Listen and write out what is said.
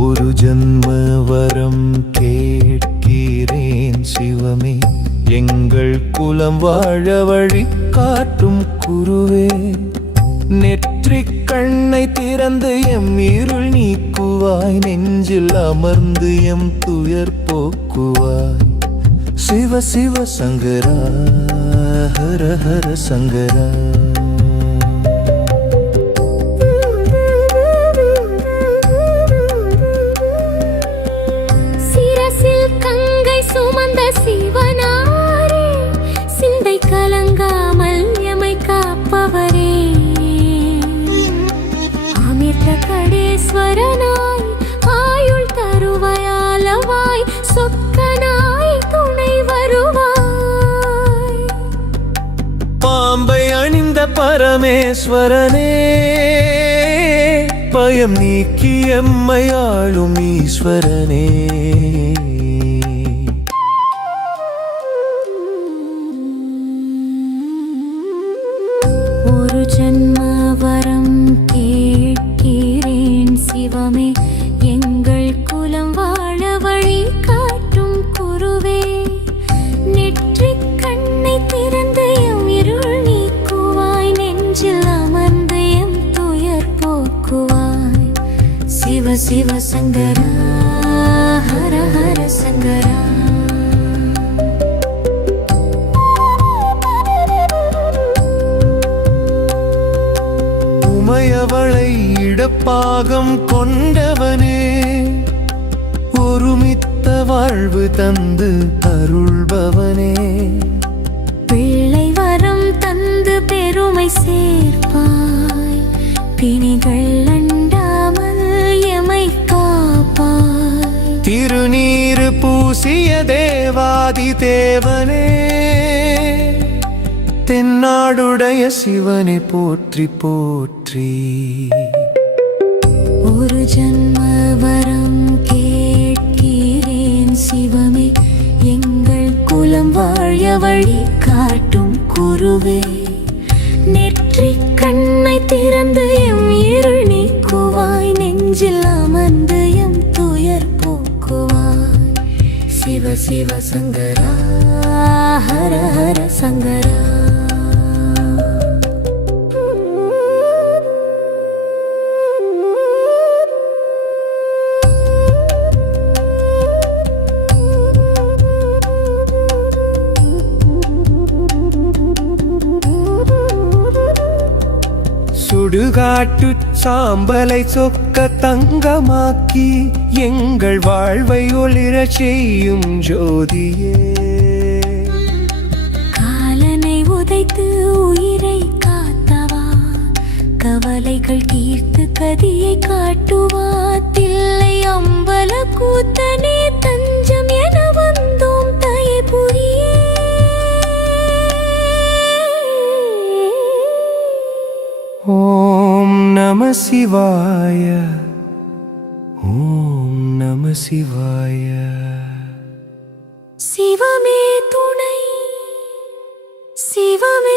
ஒரு ஜன்ம வரம் கேட்கிறேன் சிவமே, எங்கள் குலம் வாழ வழி காட்டும் குருவே. நெற்றிக் கண்ணை திறந்து எம் இருள் நீக்குவாய், நெஞ்சில் அமர்ந்து எம் துயர் போக்குவாய். சிவ சிவ சங்கரா, ஹர ஹர சங்கரா. சிரசில் கங்கை சுமந்த சிவனாரே, சிந்தை கலங்காமல் எமை காப்பவரே. அமிர்த கடேஸ்வரனாய் ஆயுள் தருவாயாலவாய், சொக்கனாய் துணை வருவாய். பாம்பை அணிந்த பரமேஸ்வரனே, பயம் நீக்கி எம்மை ஆளும் ஈஸ்வரனே. ஒரு ஜன்ம வரம் கேட்கிறேன் சிவமே, எங்கள் குலம் வாழ வழி காட்டும் குருவே. நெற்றிக் கண்ணை திறந்து எம் இருள் நீக்குவாய், நெஞ்சில் அமர்ந்து எம் துயர் போக்குவாய். சிவ சிவ சங்கரா, ஹர ஹர சங்கரா. உமையவளை இடப்பாகம் கொண்டவனே, ஒருமித்த வாழ்வு தந்து அருள்பவனே. பிள்ளை வரம் தந்து பெருமை சேர்ப்பாய், பிணிகள் அண்டாமல் எமை காப்பாய். திருநீறு பூசிய தேவாதி தேவனே, தென்னாடுடைய சிவனை போற்றி போற்றி. ஒரு ஜன்ம வரம் கேட்கிறேன் சிவமே, எங்கள் குலம் வாழ வழி காட்டும் குருவே. நெற்றிக் கண்ணை திறந்து எம் இருள் நீக்குவாய், நெஞ்சில் அமர்ந்து எம் துயர் போக்குவாய். சிவ சிவ சங்கரா, ஹர ஹர சங்கரா. சுடுகாட்டு சாம்பலை சொக்க தங்கமாக்கி, எங்கள் வாழ்வை ஒளிரச் செய்யும் ஜோதியே. காலனை உதைத்து உயிரை காத்தவா, கவலைகள் தீர்த்து கதியை காட்டுவா. தில்லை அம்பல கூத்தனே, தஞ்சம் என வந்தோம் தயை புரியே. ஓம் நம சிவாய, ஓம் நம சிவாய. சிவமே துணை, சிவமே